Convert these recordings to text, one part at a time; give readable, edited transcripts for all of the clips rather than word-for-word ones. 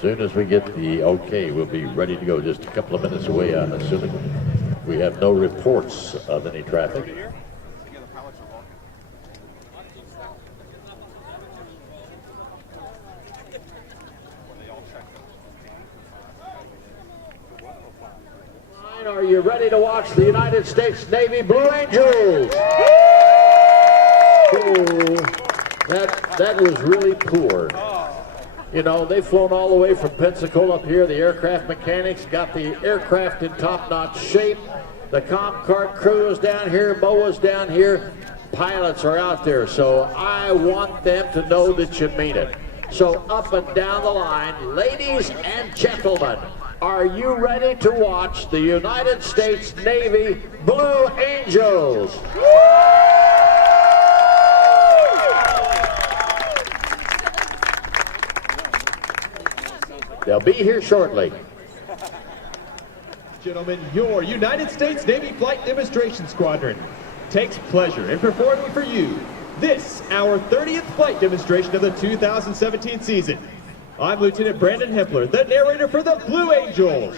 soon as we get the okay, we'll be ready to go. Just a couple of minutes away, I'm assuming. We have no reports of any traffic. Are you ready to watch the United States Navy Blue Angels? Oh, that was really poor. You know, they've flown all the way from Pensacola up here. The aircraft mechanics got the aircraft in top-notch shape. The comm cart crew is down here, MOA's down here. Pilots are out there, so I want them to know that you mean it. So up and down the line, ladies and gentlemen, are you ready to watch the United States Navy Blue Angels? They'll be here shortly. Gentlemen, your United States Navy Flight Demonstration Squadron takes pleasure in performing for you this, our 30th flight demonstration of the 2017 season. I'm Lieutenant Brandon Hempler, the narrator for the Blue Angels.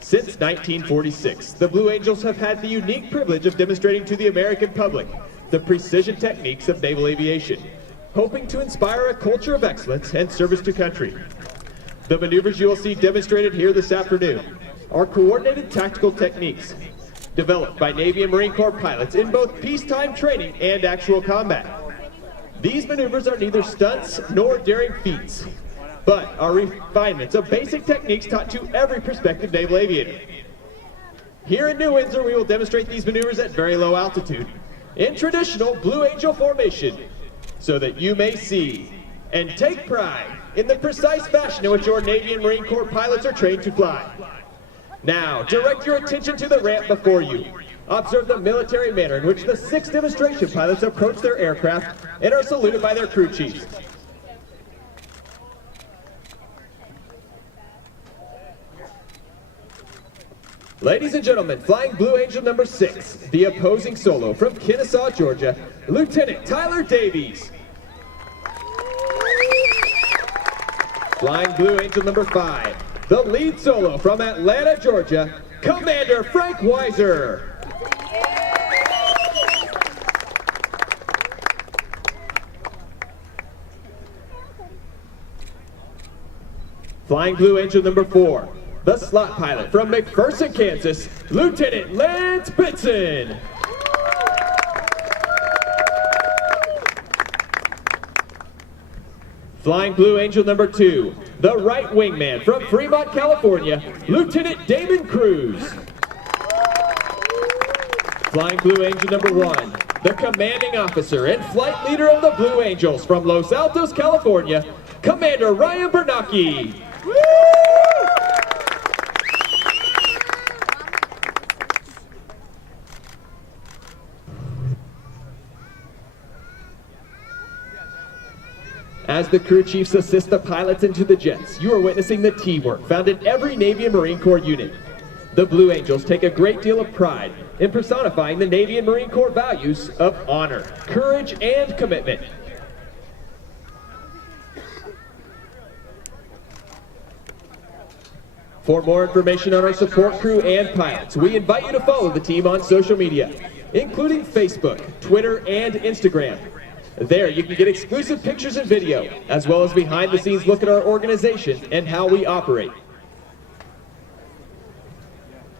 Since 1946, the Blue Angels have had the unique privilege of demonstrating to the American public the precision techniques of naval aviation, hoping to inspire a culture of excellence and service to country. The maneuvers you will see demonstrated here this afternoon are coordinated tactical techniques developed by Navy and Marine Corps pilots in both peacetime training and actual combat. These maneuvers are neither stunts nor daring feats, but are refinements of basic techniques taught to every prospective naval aviator. Here in New Windsor, we will demonstrate these maneuvers at very low altitude in traditional Blue Angel formation, so that you may see and take pride in the precise fashion in which your Navy and Marine Corps pilots are trained to fly. Now, direct your attention to the ramp before you. Observe the military manner in which the 6 demonstration pilots approach their aircraft and are saluted by their crew chiefs. Ladies and gentlemen, flying Blue Angel number 6, the opposing solo from Kennesaw, Georgia, Lieutenant Tyler Davies. Flying Blue Angel number 5, the lead solo from Atlanta, Georgia, Commander Frank Weiser. Flying Blue Angel number 4, the slot pilot from McPherson, Kansas, Lieutenant Lance Benson. Flying Blue Angel number 2, the right wingman from Fremont, California, Lieutenant Damon Cruz. Flying Blue Angel number 1, the commanding officer and flight leader of the Blue Angels from Los Altos, California, Commander Ryan Bernacchi. As the crew chiefs assist the pilots into the jets, you are witnessing the teamwork found in every Navy and Marine Corps unit. The Blue Angels take a great deal of pride in personifying the Navy and Marine Corps values of honor, courage, and commitment. For more information on our support crew and pilots, we invite you to follow the team on social media, including Facebook, Twitter, and Instagram. There, you can get exclusive pictures and video, as well as behind-the-scenes look at our organization and how we operate.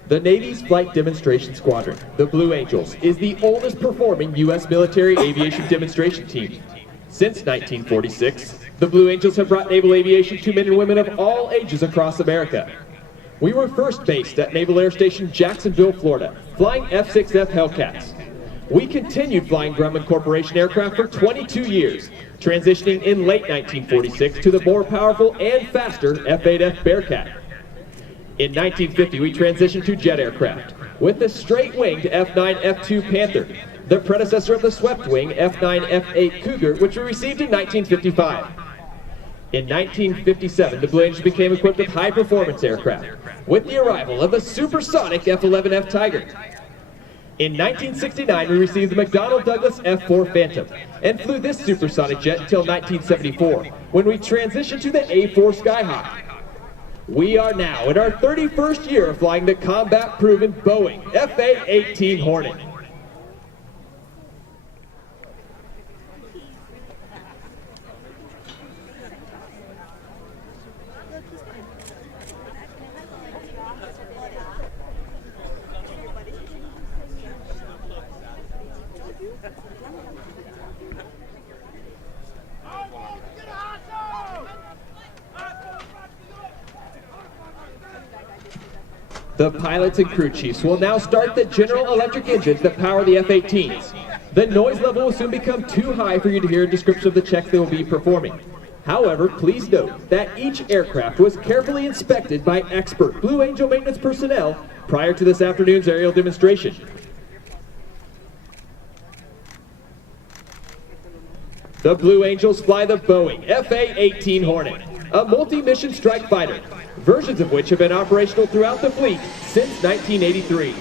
The Navy's Flight Demonstration Squadron, the Blue Angels, is the oldest performing U.S. military aviation demonstration team. Since 1946, the Blue Angels have brought naval aviation to men and women of all ages across America. We were first based at Naval Air Station Jacksonville, Florida, flying F-6F Hellcats. We continued flying Grumman Corporation aircraft for 22 years, transitioning in late 1946 to the more powerful and faster F-8F Bearcat. In 1950, we transitioned to jet aircraft with the straight-winged F-9 F-2 Panther, the predecessor of the swept-wing F-9 F-8 Cougar, which we received in 1955. In 1957, the Blue Angels became equipped with high-performance aircraft, with the arrival of the supersonic F-11F Tiger. In 1969, we received the McDonnell Douglas F-4 Phantom and flew this supersonic jet until 1974, when we transitioned to the A-4 Skyhawk. We are now in our 31st year of flying the combat-proven Boeing FA-18 Hornet. The pilots and crew chiefs will now start the General Electric engines that power the F-18s. The noise level will soon become too high for you to hear a description of the checks they will be performing. However, please note that each aircraft was carefully inspected by expert Blue Angel maintenance personnel prior to this afternoon's aerial demonstration. The Blue Angels fly the Boeing FA-18 Hornet, a multi-mission strike fighter, versions of which have been operational throughout the fleet since 1983.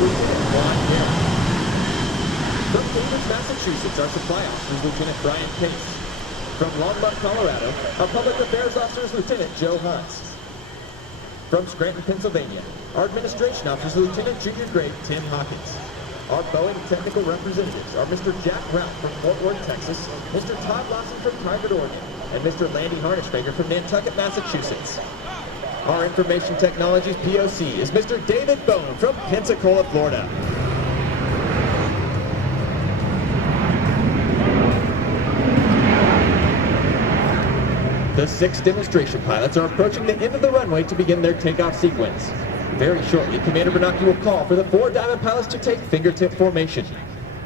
Lieutenant Juan Garrett. From Cambridge, Massachusetts, our supply officer is Lieutenant Brian Pace. From Longmont, Colorado, our public affairs officer is Lieutenant Joe Huntz. From Scranton, Pennsylvania, our administration officer is Lieutenant Junior Grade Tim Hawkins. Our Boeing technical representatives are Mr. Jack Rauch from Fort Worth, Texas, Mr. Todd Lawson from Private Oregon, and Mr. Landy Harnishmaker from Nantucket, Massachusetts. Our information technologies POC is Mr. David Bone from Pensacola, Florida. The 6 demonstration pilots are approaching the end of the runway to begin their takeoff sequence. Very shortly, Commander Bernanke will call for the 4 Diamond pilots to take fingertip formation.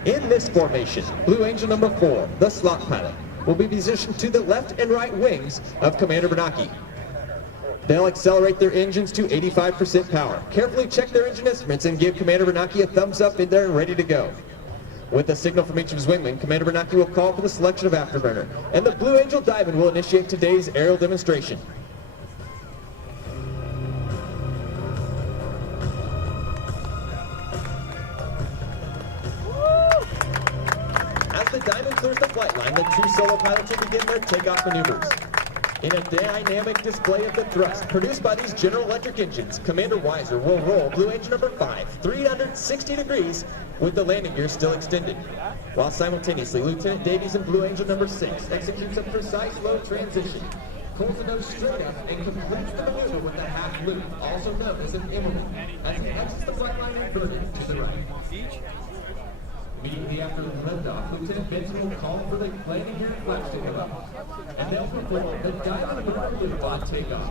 In this formation, Blue Angel number 4, the slot pilot, will be positioned to the left and right wings of Commander Bernanke. They'll accelerate their engines to 85% power, carefully check their engine instruments, and give Commander Bernanke a thumbs up if they're ready to go. With a signal from each of his wingmen, Commander Bernanke will call for the selection of afterburner, and the Blue Angel Diamond will initiate today's aerial demonstration. As the Diamond clears the flight line, the 2 solo pilots will begin their takeoff maneuvers. In a dynamic display of the thrust produced by these General Electric engines, Commander Weiser will roll Blue Angel number 5 360 degrees with the landing gear still extended, while simultaneously Lieutenant Davies in Blue Angel number 6 executes a precise low transition, pulls the nose straight up, and completes the maneuver with a half loop, also known as an Immelman, as he exits the flight line inverted to the right. Immediately after liftoff, Lieutenant Benson will call for the landing gear and flaps to go up, and they'll perform the Diamond maneuver on takeoff.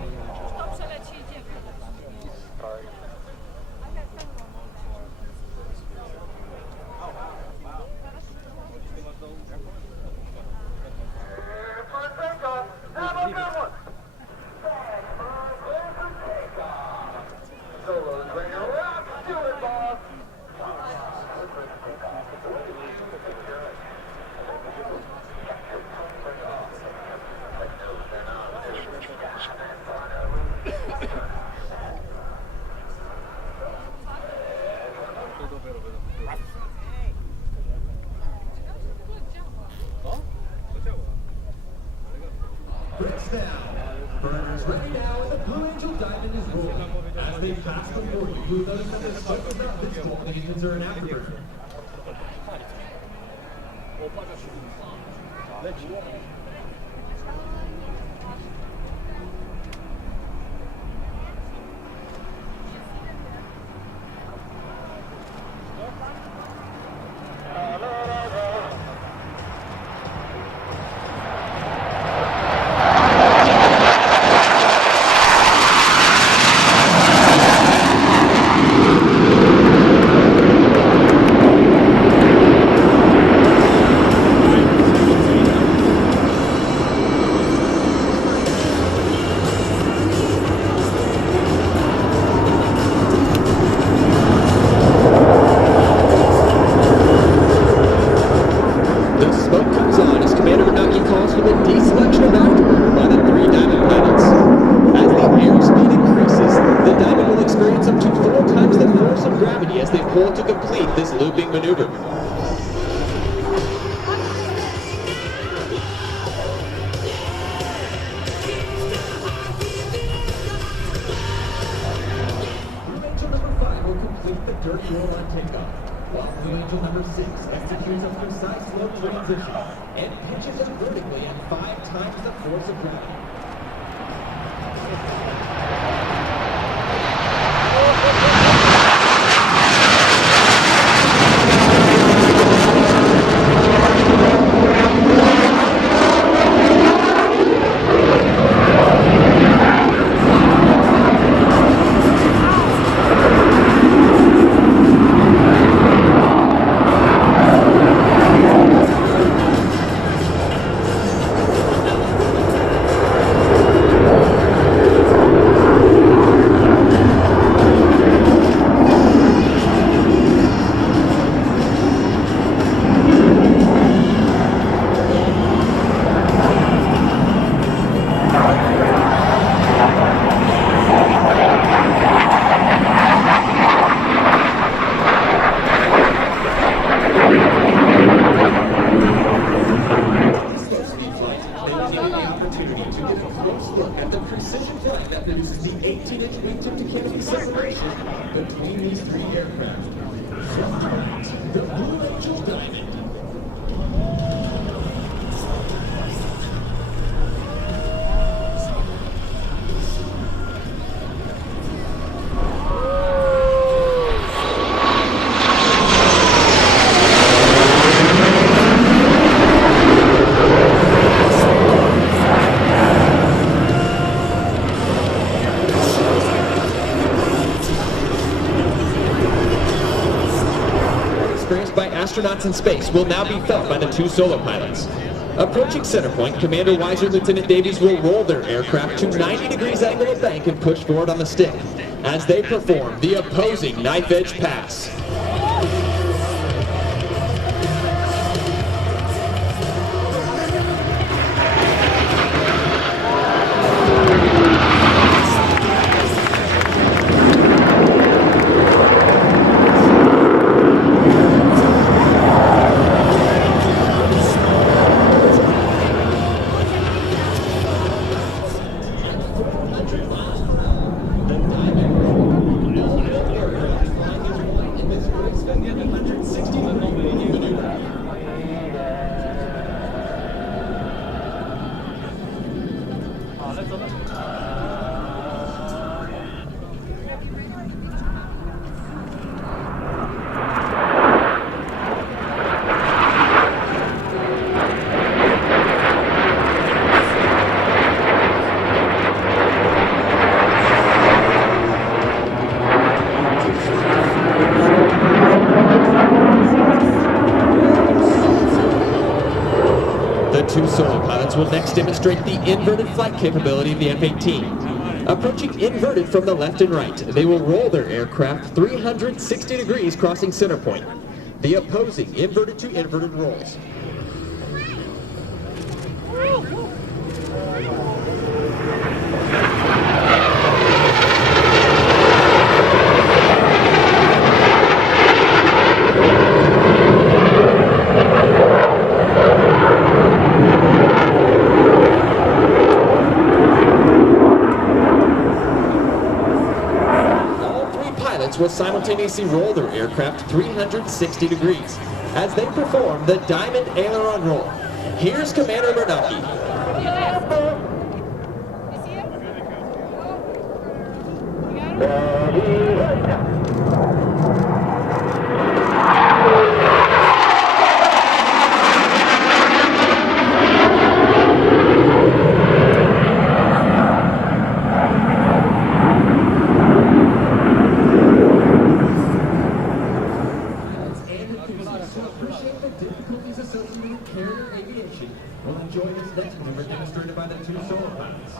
Brakes down. Burners ready now, and the Blue Angel Diamond is rolling. As they pass before you, you'll notice that the smoke is not visible and the engines are an afterburner. To complete this looping maneuver. Blue Angel number 5 will complete the dirty roll on takeoff, while Blue Angel number 6 executes a precise low transition and pitches it vertically at 5 times the force of gravity. experienced by astronauts in space will now be felt by the two solo pilots. Approaching center point, Commander Weiser and Lieutenant Davies will roll their aircraft to 90 degrees angle of bank and push forward on the stick as they perform the opposing knife edge pass. Two solo pilots will next demonstrate the inverted flight capability of the F-18. Approaching inverted from the left and right, they will roll their aircraft 360 degrees crossing center point. The opposing inverted to inverted rolls. Will simultaneously roll their aircraft 360 degrees as they perform the diamond aileron roll. Here's Commander Bernanke. Will enjoy this next maneuver demonstrated by the two solo pilots.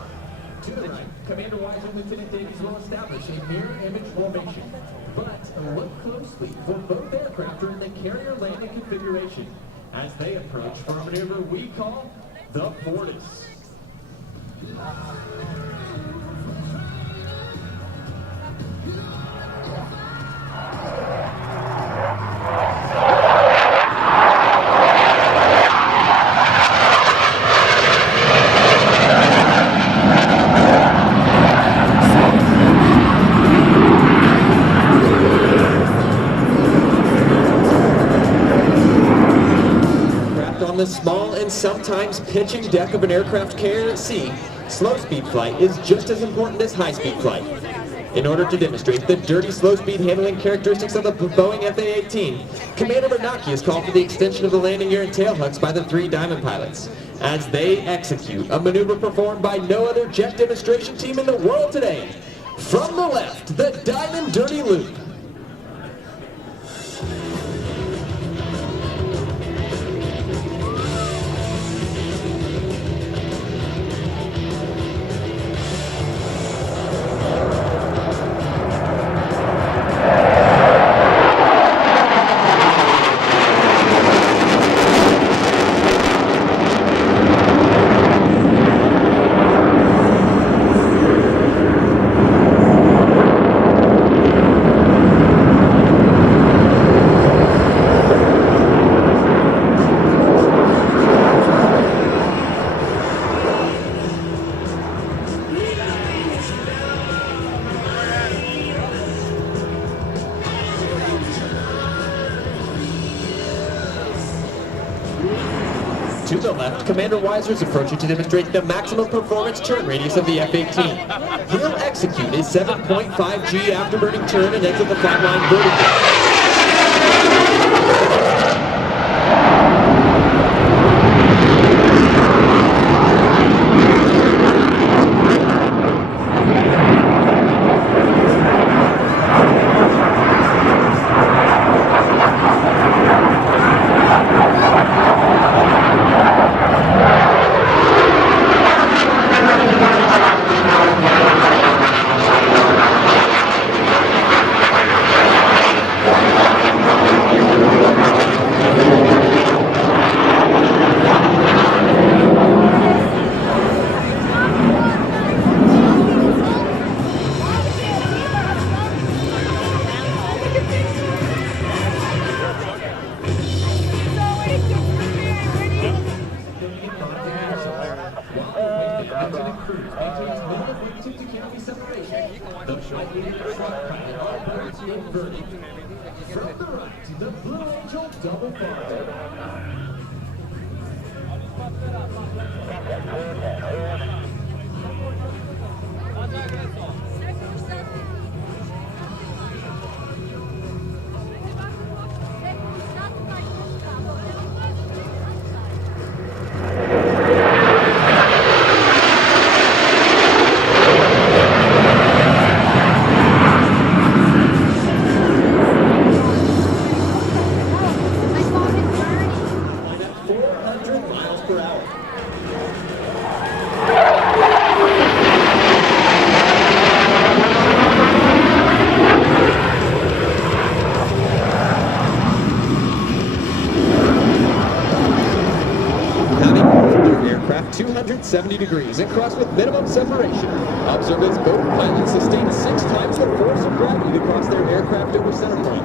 To the right, Commander Weiser and Lieutenant Davies will establish a mirror image formation. But look closely, for both aircraft are in the carrier landing configuration as they approach for a maneuver we call the Fortis. On the small and sometimes pitching deck of an aircraft carrier at sea, slow-speed flight is just as important as high-speed flight. In order to demonstrate the dirty slow-speed handling characteristics of the Boeing F-A-18, Commander Bernanke has called for the extension of the landing gear and tailhooks by the three Diamond pilots as they execute a maneuver performed by no other jet demonstration team in the world today. From the left, the Diamond Dirty Loop. To the left, Commander Weiser is approaching to demonstrate the maximum performance turn radius of the F-18. He'll execute a 7.5 G afterburning turn and exit the flight line vertically. From the right, the Blue Angel double five. Aircraft 270 degrees and cross with minimum separation. Observe as both pilots sustain 6 times the force of gravity to cross their aircraft over center point.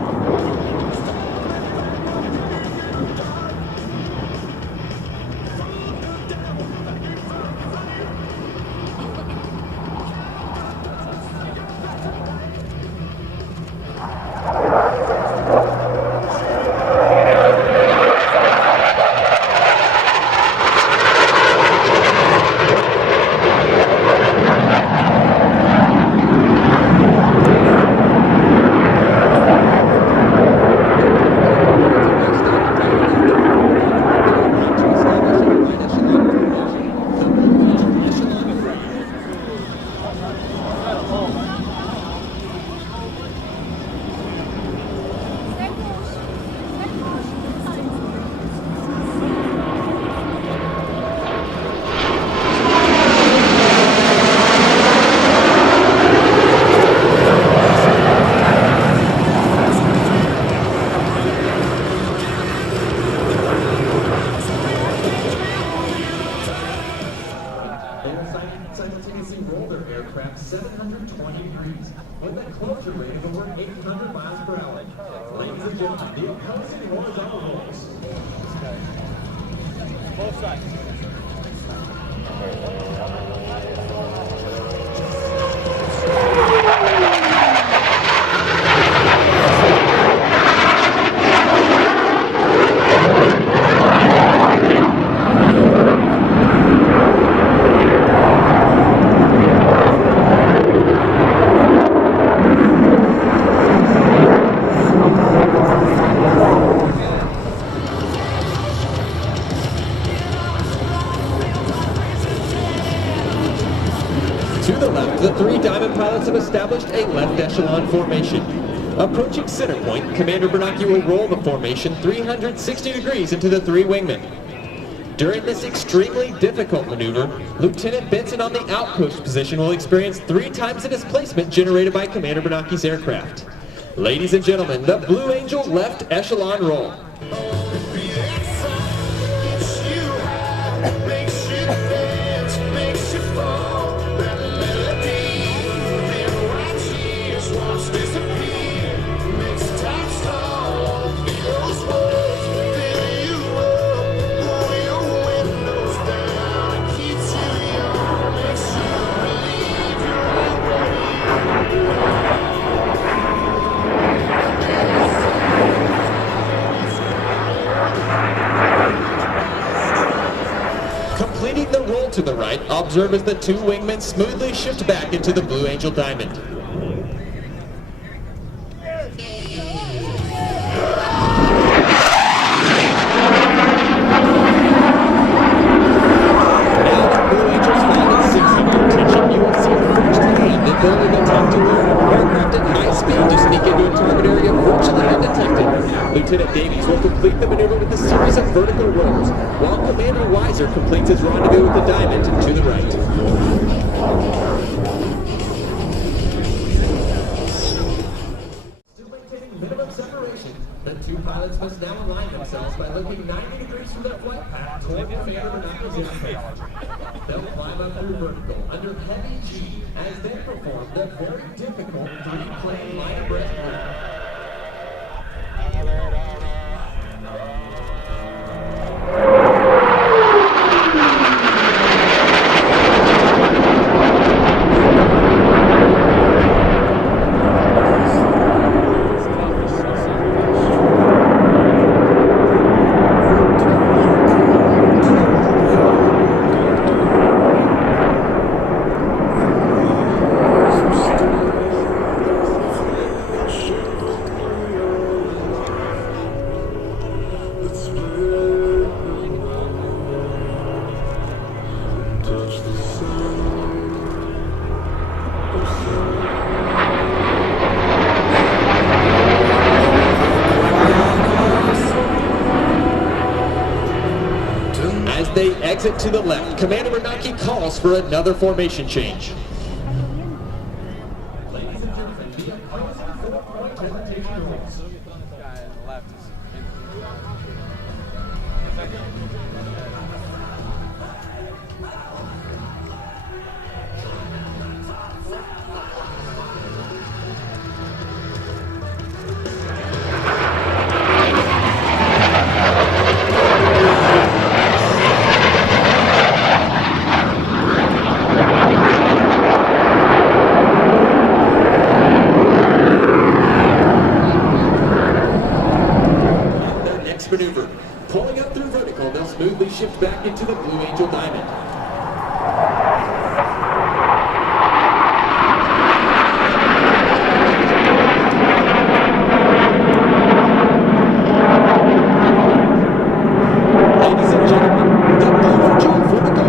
Simultaneously roll their aircraft 720 degrees with a closure rate of over 800 miles per hour. Ladies and gentlemen, the opposing horizontal rolls. Both sides. To the left, the 3 Diamond pilots have established a left echelon formation. Approaching center point, Commander Bernacchi will roll the formation 360 degrees into the 3 wingmen. During this extremely difficult maneuver, Lieutenant Benson on the outpost position will experience 3 times the displacement generated by Commander Bernacchi's aircraft. Ladies and gentlemen, the Blue Angel left echelon roll. Completing the roll to the right, observe as the 2 wingmen smoothly shift back into the Blue Angel Diamond. Now the Blue Angel's flying at 600 attention, you will see firsthand the ability to talk to aircraft at high speed to sneak into a target area virtually undetected. Lieutenant Davies will complete the maneuver with a series of vertical rolls, while Commander Weiser completes his rendezvous with the Diamond to the right. Still maintaining minimum separation, the 2 pilots must now align themselves by looking 90 degrees from their flight path toward Commander Bernacchi's aircraft. They'll climb up through vertical under heavy G as they perform the very difficult 3-plane line abreast maneuver. exit to the left. Commander Bernanke calls for another formation change. Maneuver. Pulling up through vertical, they'll smoothly shift back into the Blue Angel Diamond. Ladies and gentlemen, the Blue Angel vertical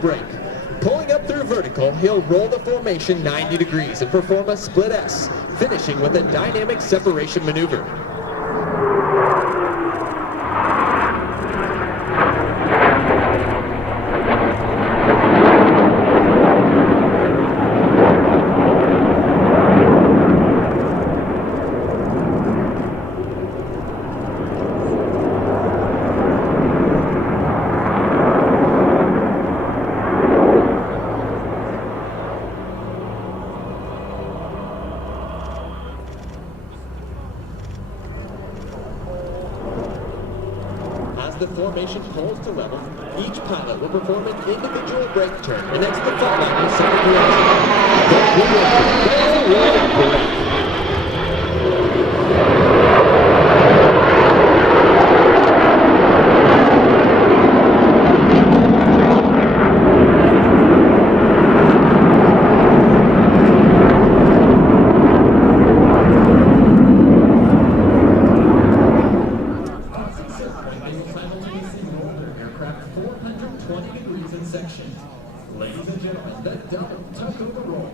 break. He'll roll the formation 90 degrees and perform a split S, finishing with a dynamic separation maneuver. The formation pulls to level. Each pilot will perform an individual brake turn and exit the flight line in separate directions. Ladies and gentlemen, the double tuck over roll.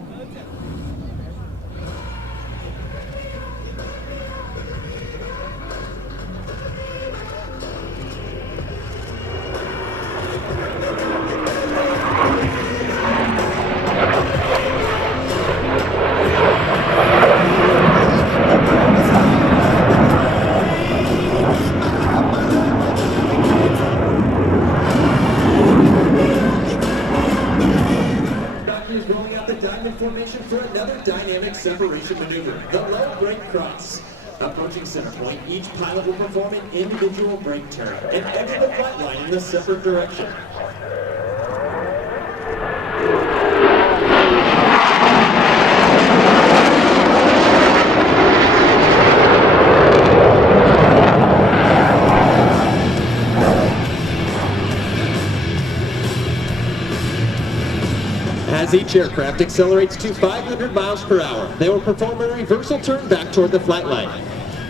Formation for another dynamic separation maneuver, the low brake cross. Approaching center point, each pilot will perform an individual brake turn and exit the flight line in a separate direction. As each aircraft accelerates to 500 miles per hour, they will perform a reversal turn back toward the flight line.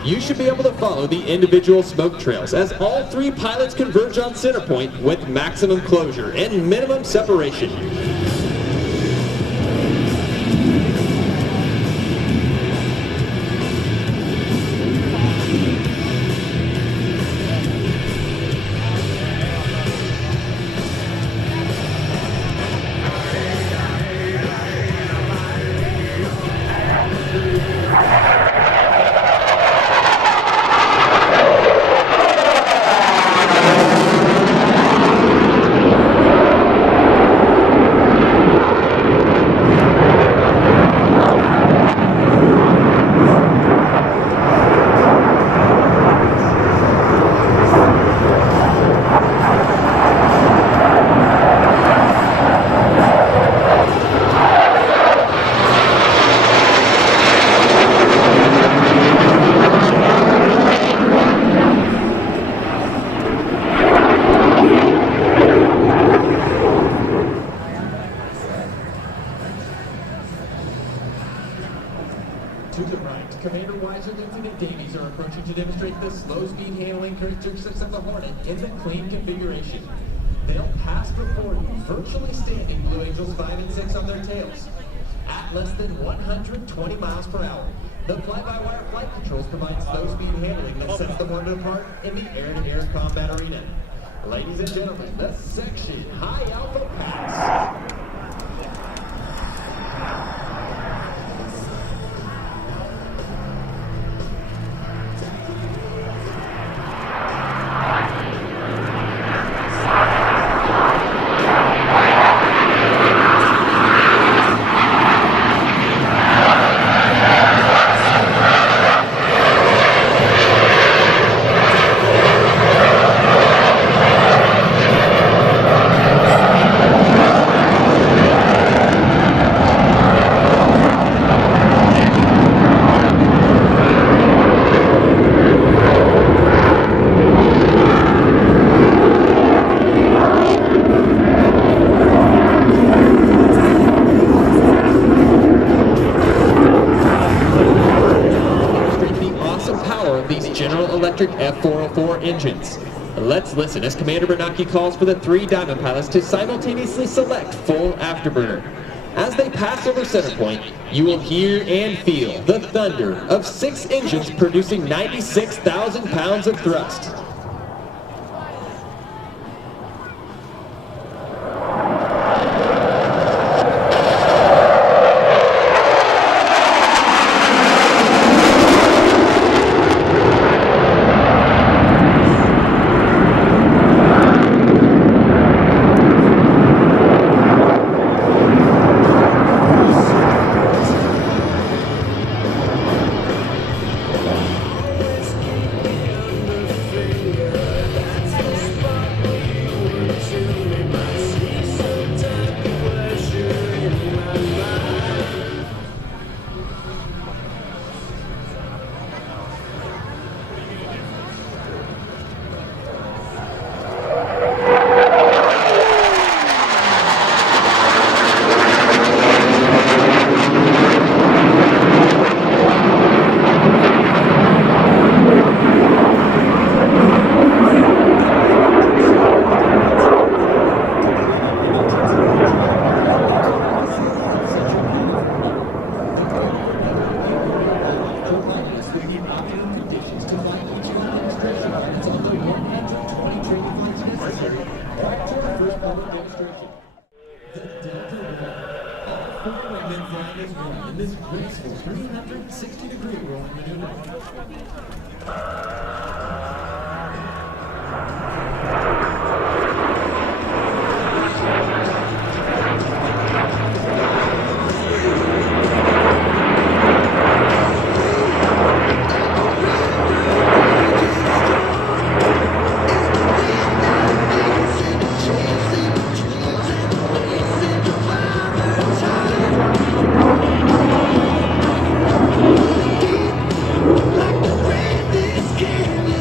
You should be able to follow the individual smoke trails as all 3 pilots converge on center point with maximum closure and minimum separation. To the right, Commander Wise and Lieutenant Davies are approaching to demonstrate the slow-speed handling characteristics of the Hornet in the clean configuration. They'll pass before you, virtually standing Blue Angels 5 and 6 on their tails. At less than 120 miles per hour, the fly-by-wire flight controls provide slow-speed handling that sets the Hornet apart in the air-to-air combat arena. Ladies and gentlemen, the Section High Alpha Pass. F404 engines. Let's listen as Commander Bernanke calls for the 3 Diamond pilots to simultaneously select full afterburner. As they pass over center point, you will hear and feel the thunder of 6 engines producing 96,000 pounds of thrust. In this graceful 360-degree rolling maneuver. Like the way this game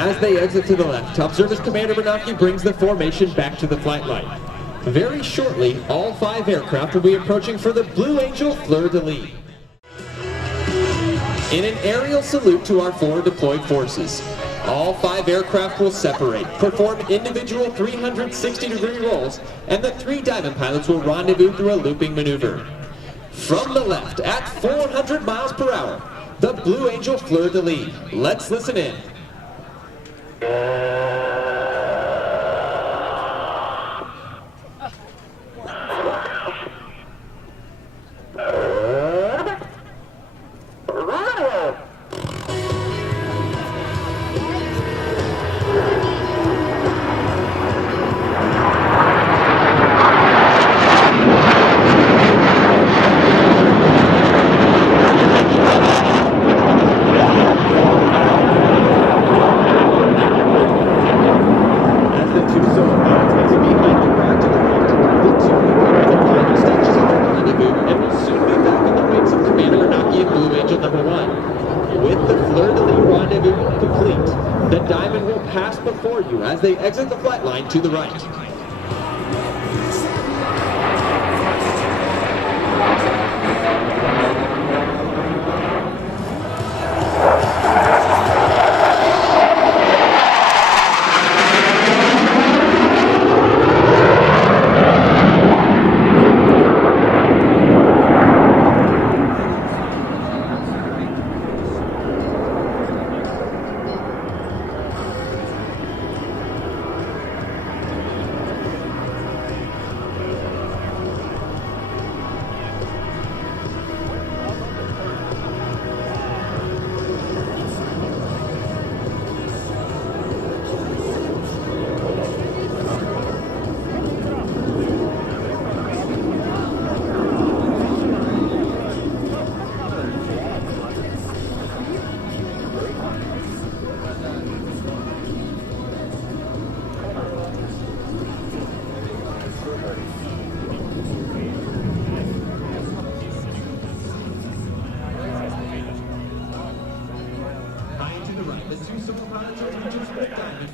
As they exit to the left, Observers Commander Bernanke brings the formation back to the flight line. Very shortly, all 5 aircraft will be approaching for the Blue Angel fleur-de-lis. In an aerial salute to our 4 deployed forces, all 5 aircraft will separate, perform individual 360-degree rolls, and the 3 diamond pilots will rendezvous through a looping maneuver. From the left, at 400 miles per hour, the Blue Angel fleur-de-lis. Let's listen in. As they exit the flight line to the right.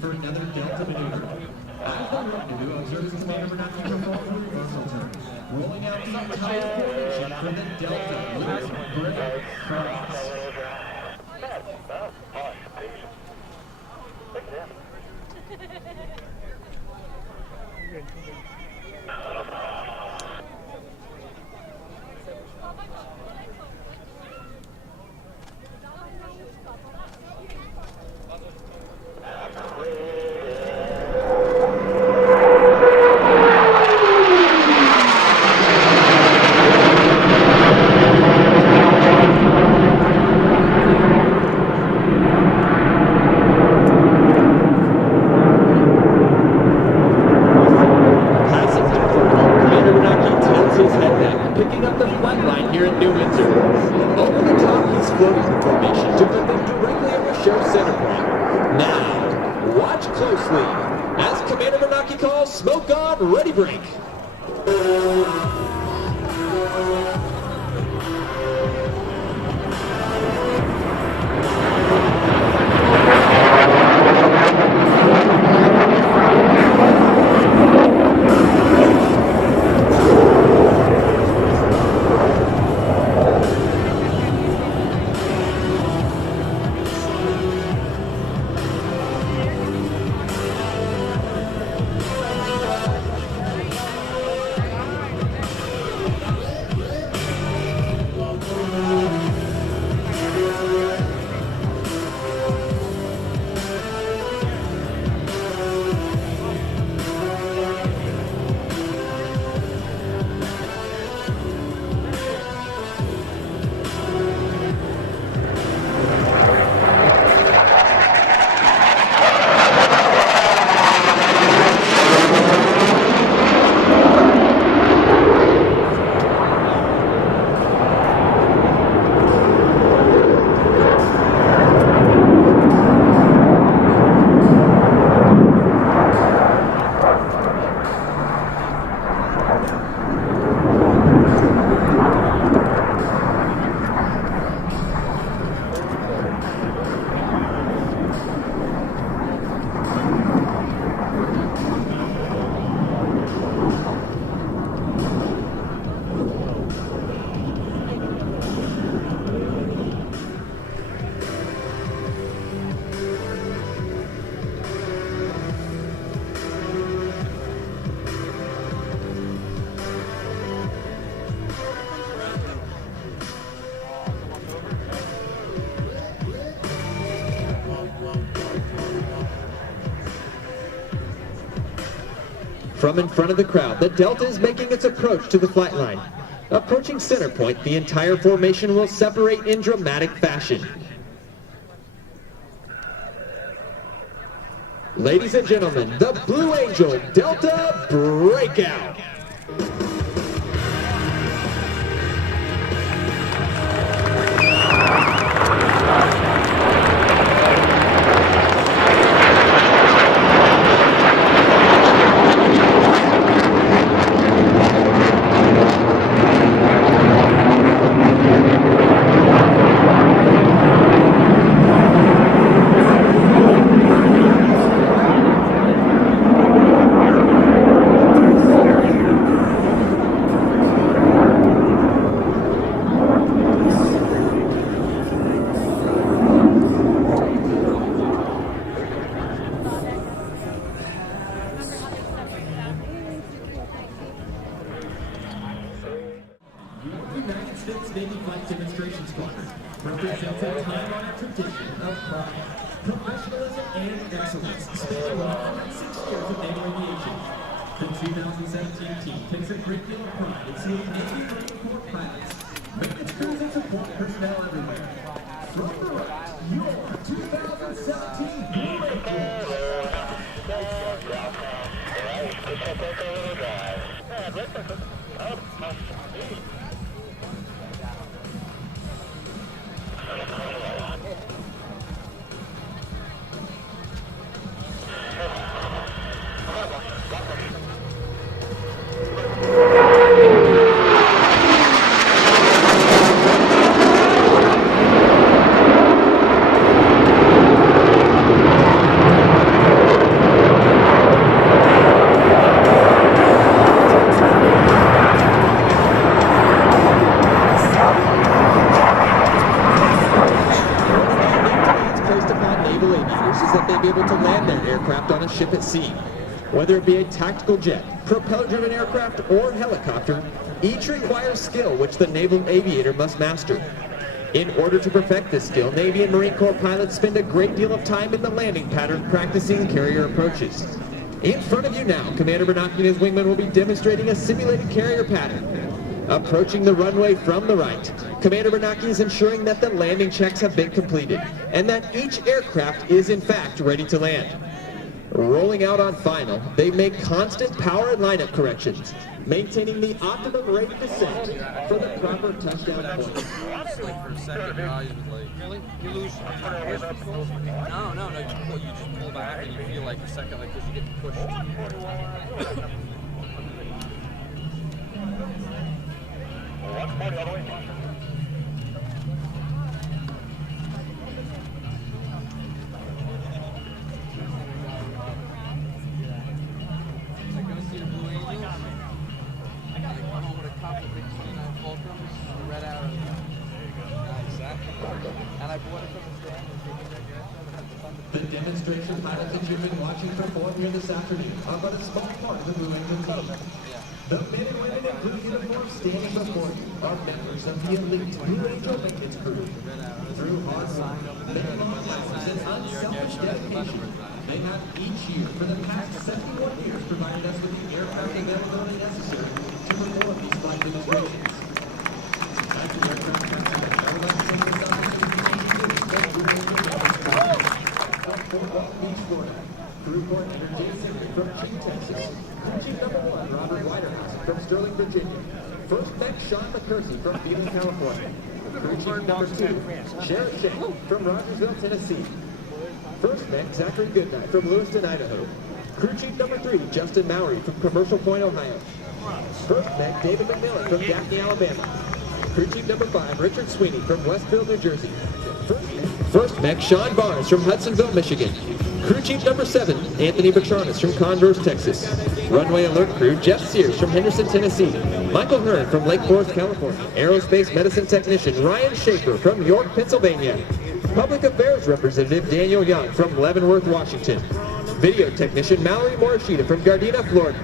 For another Delta maneuver. As they rendezvous, Observers Commander Bernanke performs a reversal turn, rolling out the entire formation for the Delta loop break cross. As Commander Bernanke calls, smoke on, ready break. From in front of the crowd, the Delta is making its approach to the flight line. Approaching center point, the entire formation will separate in dramatic fashion. Ladies and gentlemen, the Blue Angel Delta Breakout. United States Navy Flight Demonstration Squadron represents a time-honored tradition of pride, professionalism, and excellence spanning 106 years of naval aviation. The 2017 team takes a great deal of pride in seeing Navy Marine Corps pilots, maintenance crews, and support personnel everywhere. From the right, your 2017 Blue Angels. Ship at sea. Whether it be a tactical jet, propeller-driven aircraft, or helicopter, each requires skill which the naval aviator must master. In order to perfect this skill, Navy and Marine Corps pilots spend a great deal of time in the landing pattern practicing carrier approaches. In front of you now, Commander Bernanke and his wingman will be demonstrating a simulated carrier pattern. Approaching the runway from the right, Commander Bernanke is ensuring that the landing checks have been completed and that each aircraft is in fact ready to land. Rolling out on final, they make constant power and lineup corrections, maintaining the optimum rate of descent for the proper touchdown point. Like for a second, your eyes was like, really? You lose. No, you just pull back and you feel like a second, like, because you get pushed. The demonstration pilots that you've been watching perform here this afternoon are but a small part of the Blue Angel team. The men and women in blue uniforms standing before you are members of the elite Blue Angel maintenance crew. Through hard work, many long hours, and unselfish dedication, they have each year for the past 71 years provided us with the aircraft availability necessary to perform these flight demonstrations. As the aircraft transfer, I would like to take this opportunity to thank Blue Angel from Fort Walton Beach, Florida. Crew coordinator Jay Singer from King, Texas. Crew chief number 1, Robert Whitehouse from Sterling, Virginia. First mech Sean McCursey from Phoenix, California. Crew chief number 2, Sheriff Shane from Rogersville, Tennessee. First mech Zachary Goodnight from Lewiston, Idaho. Crew chief number 3, Justin Mowry from Commercial Point, Ohio. First mech David McMillan from Gaffney, Alabama. Crew chief number 5, Richard Sweeney from Westfield, New Jersey. First mech Sean Barnes from Hudsonville, Michigan. Crew chief number 7, Anthony Petronis from Converse, Texas. Runway alert crew Jeff Sears from Henderson, Tennessee. Michael Hearn from Lake Forest, California. Aerospace medicine technician Ryan Schaefer from York, Pennsylvania. Public affairs representative Daniel Young from Leavenworth, Washington. Video technician Mallory Morishita from Gardena, Florida,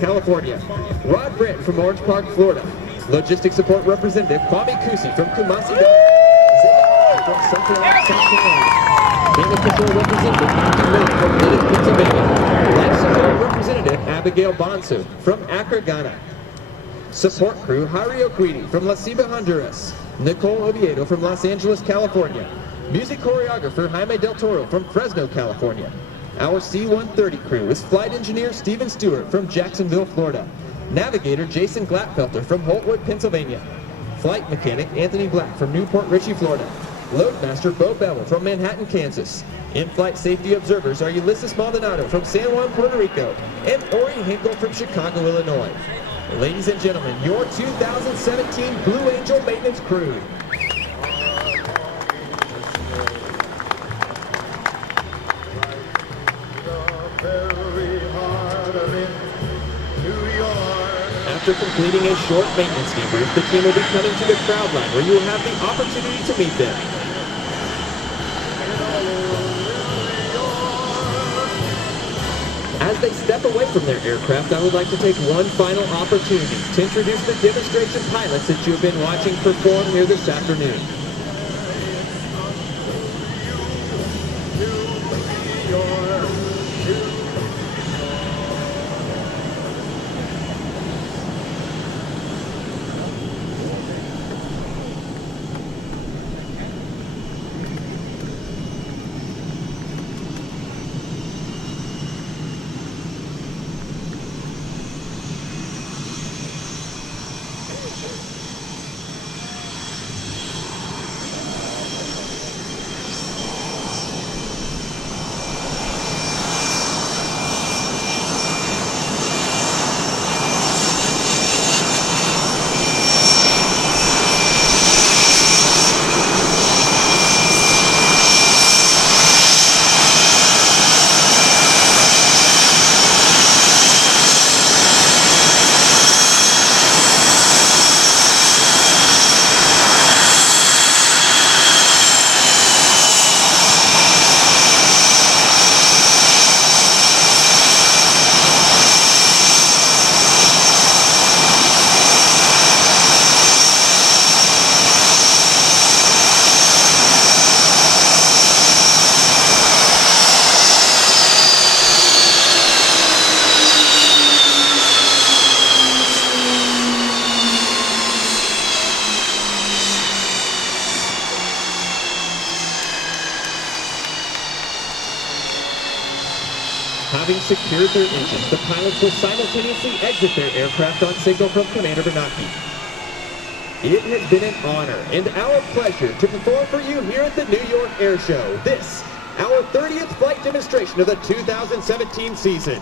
California. Rod Brent from Orange Park, Florida. Logistics support representative Kwame Kusi from Kumasi, Ghana. Central South Carolina. Being official representative, Matthew Miller from Lidditz, Pennsylvania. Life support representative, Abigail Bonsu from Accra, Ghana. Support crew, Jairo Quidi from La Ceiba, Honduras. Nicole Oviedo from Los Angeles, California. Music choreographer, Jaime Del Toro from Fresno, California. Our C-130 crew is flight engineer Stephen Stewart from Jacksonville, Florida. Navigator Jason Glatfelter from Holtwood, Pennsylvania. Flight mechanic Anthony Black from Newport Richey, Florida. Loadmaster Bo Bevel from Manhattan, Kansas. In-flight safety observers are Ulysses Maldonado from San Juan, Puerto Rico, and Ori Hinkle from Chicago, Illinois. Ladies and gentlemen, your 2017 Blue Angel Maintenance Crew. After completing a short maintenance debrief, the team will be coming to the crowd line where you will have the opportunity to meet them. As they step away from their aircraft, I would like to take one final opportunity to introduce the demonstration pilots that you have been watching perform here this afternoon. Having secured their engines, the pilots will simultaneously exit their aircraft on signal from Commander Bernanke. It has been an honor and our pleasure to perform for you here at the New York Air Show. This, our 30th flight demonstration of the 2017 season.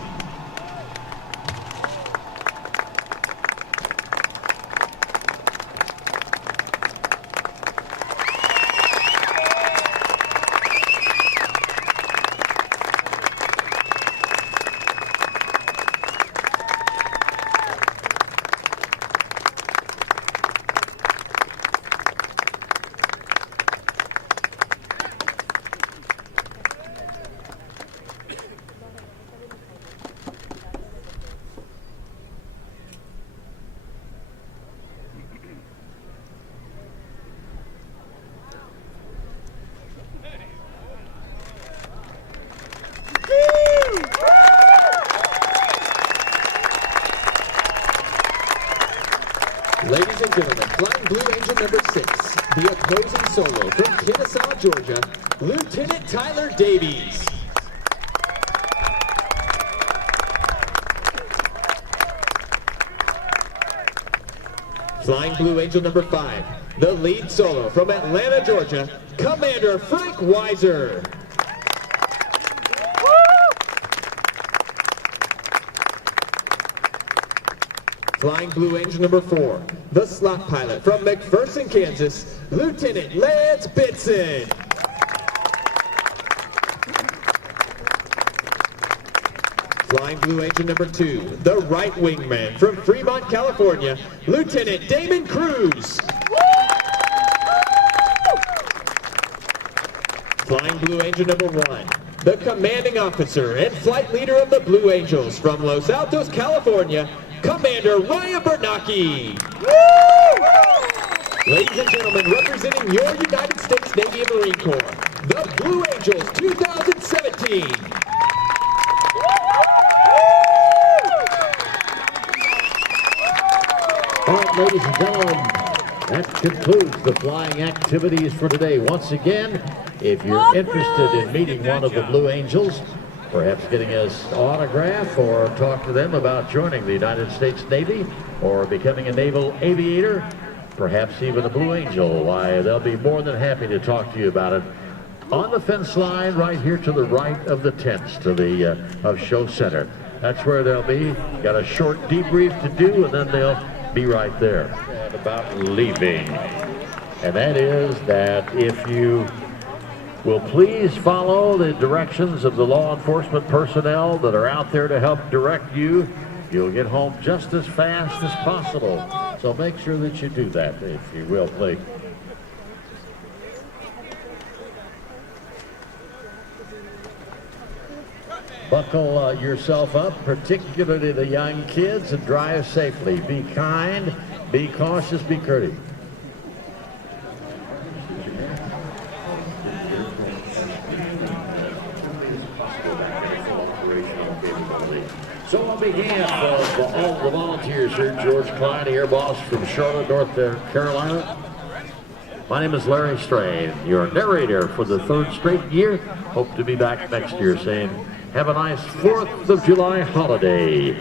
Ladies and gentlemen, Flying Blue Angel number 6, the opposing solo from Kennesaw, Georgia, Lieutenant Tyler Davies. Flying Blue Angel number 5, the lead solo from Atlanta, Georgia, Commander Frank Weiser. Flying Blue Angel number 4, the slot pilot from McPherson, Kansas, Lieutenant Lance Benson. Flying Blue Angel number 2, the right wingman from Fremont, California, Lieutenant Damon Cruz. Flying Blue Angel number 1, the commanding officer and flight leader of the Blue Angels from Los Altos, California, Commander Ryan Bernanke. Ladies and gentlemen, representing your United States Navy and Marine Corps, the Blue Angels 2017. All right, ladies and gentlemen, that concludes the flying activities for today. Once again, if you're interested in meeting one of the Blue Angels, perhaps getting his autograph or talk to them about joining the United States Navy or becoming a naval aviator, perhaps even a Blue Angel, why, they'll be more than happy to talk to you about it on the fence line right here to the right of the tents to the of Show Center. That's where they'll be. Got a short debrief to do, and then they'll be right there. And about leaving, and that is that if you will please follow the directions of the law enforcement personnel that are out there to help direct you, you'll get home just as fast as possible. So make sure that you do that, if you will, please. Buckle yourself up, particularly the young kids, and drive safely. Be kind, be cautious, be courteous. So on behalf of all the volunteers here, George Klein, Air Boss from Charlotte, North Carolina, my name is Larry Strain, your narrator for the third straight year. Hope to be back next year saying, have a nice 4th of July holiday.